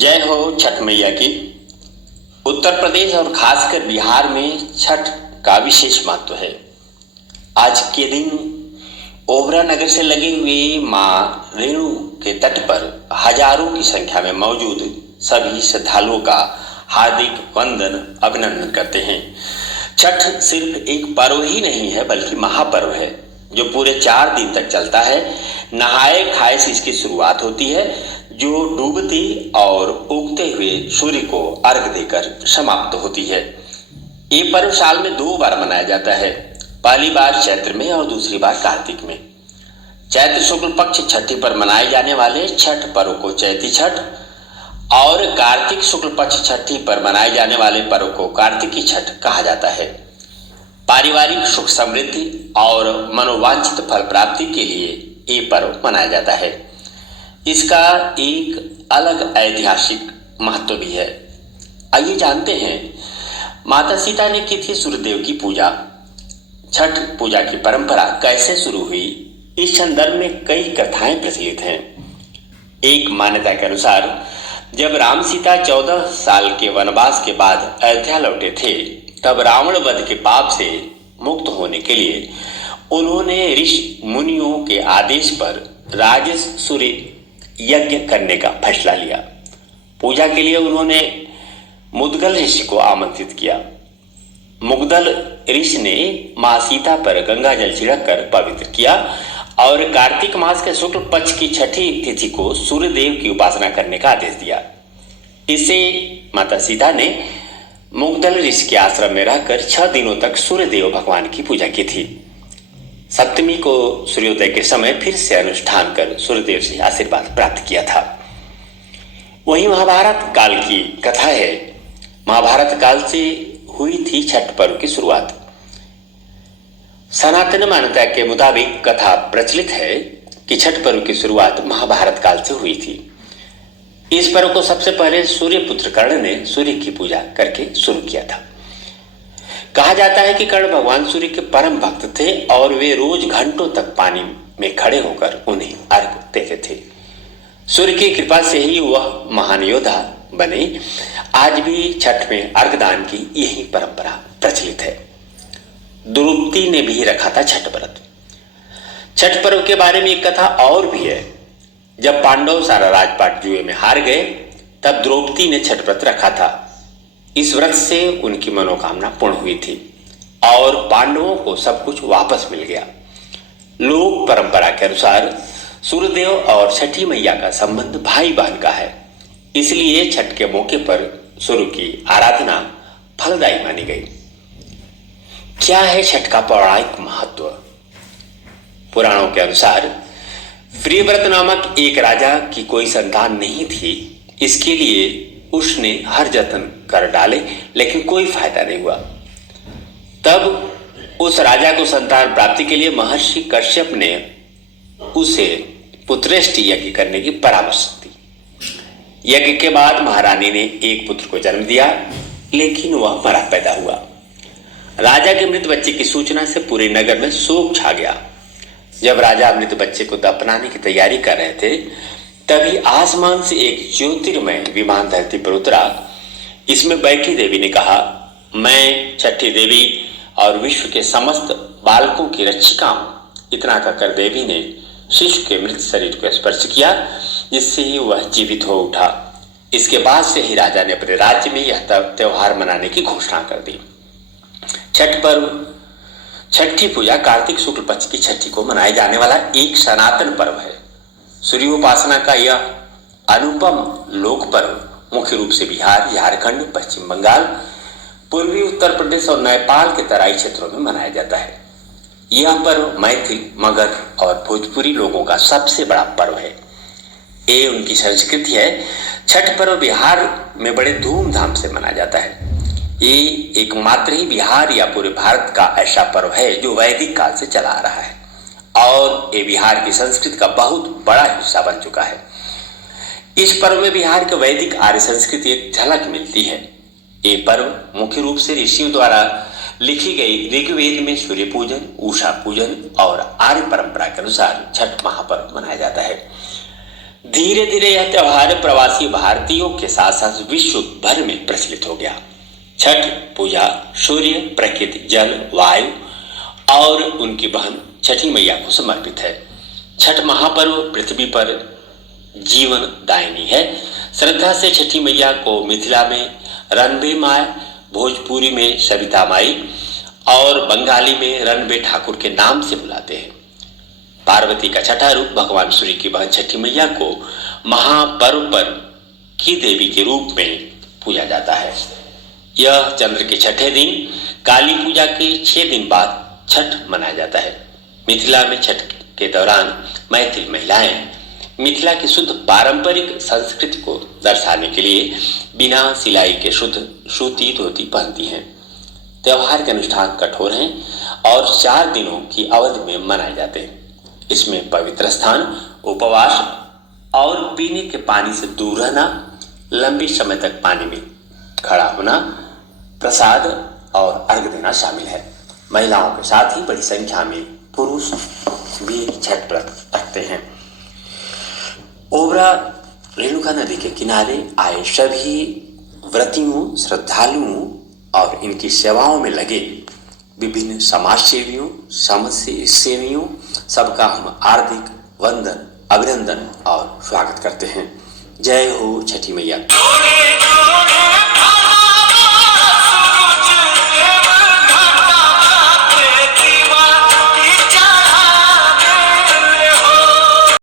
जय हो छठ मैया की। उत्तर प्रदेश और खासकर बिहार में छठ का विशेष महत्व है। आज के दिन ओबरा नगर से लगे हुए मां रेणु के तट पर हजारों की संख्या में मौजूद सभी श्रद्धालुओं का हार्दिक वंदन अभिनंदन करते हैं। छठ सिर्फ एक पर्व ही नहीं है बल्कि महापर्व है जो पूरे 4 दिन तक चलता है। नहाए खाए से इसकी शुरुआत होती है जो डूबते और उगते हुए सूर्य को अर्घ देकर समाप्त होती है। ये पर्व साल में 2 बार मनाया जाता है, पहली बार चैत्र में और दूसरी बार कार्तिक में। चैत्र शुक्ल पक्ष छठी पर मनाए जाने वाले छठ पर्व को चैती छठ और कार्तिक शुक्ल पक्ष छठी पर मनाए जाने वाले पर्व को कार्तिकी छठ कहा जाता है। पारिवारिक सुख समृद्धि और मनोवांछित फल प्राप्ति के लिए ये पर्व मनाया जाता है। इसका एक अलग ऐतिहासिक महत्व भी है। आइए जानते हैं माता सीता ने की थी सूर्यदेव की पूजा। छठ पूजा की परंपरा कैसे शुरू हुई, इस संदर्भ में कई कथाएं प्रचलित हैं। एक मान्यता के अनुसार जब राम सीता 14 साल के वनवास के बाद अयोध्या लौटे थे तब रावण वध के पाप से मुक्त होने के लिए उन्होंने ऋषि मुनियों के आदेश पर राजसूय यज्ञ करने का फैसला लिया। पूजा के लिए उन्होंने मुद्गल ऋषि को आमंत्रित किया। मुद्गल ऋषि ने मां सीता पर गंगा जल छिड़क कर पवित्र किया और कार्तिक मास के शुक्ल पक्ष की छठी तिथि को सूर्यदेव की उपासना करने का आदेश दिया। इससे माता सीता ने मुद्गल ऋषि के आश्रम में रहकर 6 दिनों तक सूर्यदेव भगवान की पूजा की थी। सप्तमी को सूर्योदय के समय फिर से अनुष्ठान कर सूर्यदेव से आशीर्वाद प्राप्त किया था। वही महाभारत काल की कथा है। महाभारत काल से हुई थी छठ पर्व की शुरुआत। सनातन मान्यता के मुताबिक कथा प्रचलित है कि छठ पर्व की शुरुआत महाभारत काल से हुई थी। इस पर्व को सबसे पहले सूर्यपुत्र कर्ण ने सूर्य की पूजा करके शुरू किया था। कहा जाता है कि कर्ण भगवान सूर्य के परम भक्त थे और वे रोज घंटों तक पानी में खड़े होकर उन्हें अर्घ देते थे। सूर्य की कृपा से ही वह महान योद्धा बने। आज भी छठ में अर्घदान की यही परंपरा प्रचलित है। द्रौपदी ने भी रखा था छठ व्रत। छठ पर्व के बारे में एक कथा और भी है। जब पांडव सारा राजपाट जुए में हार गए तब द्रौपदी ने छठ व्रत रखा था। इस व्रत से उनकी मनोकामना पूर्ण हुई थी और पांडवों को सब कुछ वापस मिल गया। लोक परंपरा के अनुसार सूर्यदेव और छठी मैया का संबंध भाई बहन का है, इसलिए छठ के मौके पर सूर्य की आराधना फलदायी मानी गई। क्या है छठ का पौराणिक महत्व? पुराणों के प्रियव्रत प्रियव्रत नामक एक राजा की कोई संतान नहीं थी। इसके लिए उसने हर जतन कर डाले लेकिन कोई फायदा नहीं हुआ। तब उस राजा को संतान प्राप्ति के लिए महर्षि कश्यप ने उसे पुत्रेष्टि यज्ञ करने की परामर्श दी। यज्ञ के बाद महारानी ने एक पुत्र को जन्म दिया लेकिन वह मरा पैदा हुआ। राजा के मृत बच्चे की सूचना से पूरे नगर में शोक छा गया। जब राजा मृत बच्चे को दफनाने की तैयारी कर रहे थे तभी आसमान से एक ज्योतिर्मय विमान धरती पर उतरा। इसमें बैठी देवी ने कहा, मैं छठी देवी और विश्व के समस्त बालकों की रक्षिका हूं। इतना कहकर देवी ने शिशु के मृत शरीर को स्पर्श किया जिससे ही वह जीवित हो उठा। इसके बाद से ही राजा ने अपने राज्य में यह त्योहार मनाने की घोषणा कर दी। छठ पर्व छठी पूजा कार्तिक शुक्ल पक्ष की छठी को मनाए जाने वाला एक सनातन पर्व है। सूर्योपासना का यह अनुपम लोक पर्व मुख्य रूप से बिहार, झारखंड, पश्चिम बंगाल, पूर्वी उत्तर प्रदेश और नेपाल के तराई क्षेत्रों में मनाया जाता है। यह पर्व मैथिल, मगध और भोजपुरी लोगों का सबसे बड़ा पर्व है। ये उनकी संस्कृति है। छठ पर्व बिहार में बड़े धूमधाम से मनाया जाता है। ये एकमात्र ही बिहार या पूरे भारत का ऐसा पर्व है जो वैदिक काल से चला आ रहा है और ये बिहार की संस्कृति का बहुत बड़ा हिस्सा बन चुका है। इस पर्व में बिहार के वैदिक आर्य संस्कृति एक झलक मिलती है। ये पर्व मुख्य रूप से ऋषियों द्वारा लिखी गई ऋग्वेद में सूर्य पूजन, उषा पूजन और आर्य परंपरा के अनुसार छठ महापर्व मनाया जाता है। धीरे धीरे यह त्योहार प्रवासी भारतीयों के साथ साथ विश्व भर में प्रचलित हो गया। छठ पूजा सूर्य, प्रकृति, जल, वायु और उनकी बहन छठी मैया को समर्पित है। छठ महापर्व पृथ्वी पर जीवन दायिनी है। श्रद्धा से छठी मैया को मिथिला में रनबे माय, भोजपुरी में सविता माई और बंगाली में रनबे ठाकुर के नाम से बुलाते हैं। पार्वती का छठा रूप भगवान सूर्य की बहन छठी मैया को महापर्व पर की देवी के रूप में पूजा जाता है। यह चंद्र के छठे दिन काली पूजा के 6 दिन बाद छठ मनाया जाता है। मिथिला में छठ के दौरान मैथिल महिलाएं मिथिला की शुद्ध पारंपरिक संस्कृति को दर्शाने के लिए बिना सिलाई के शुद्ध सूती धोती पहनती हैं। त्योहार के अनुष्ठान कठोर हैं और 4 दिनों की अवधि में मनाए जाते हैं। इसमें पवित्र स्थान, उपवास और पीने के पानी से दूर रहना, लंबे समय तक पानी में खड़ा होना, प्रसाद और अर्घ देना शामिल है। महिलाओं के साथ ही बड़ी संख्या में पुरुष भी छठ व्रत रखते हैं। ओबरा रेणुका नदी के किनारे आए सभी व्रतियों, श्रद्धालुओं और इनकी सेवाओं में लगे विभिन्न समाज सेवियों, सेवियों सबका हम हार्दिक वंदन, अभिनंदन और स्वागत करते हैं। जय हो छठी मैया।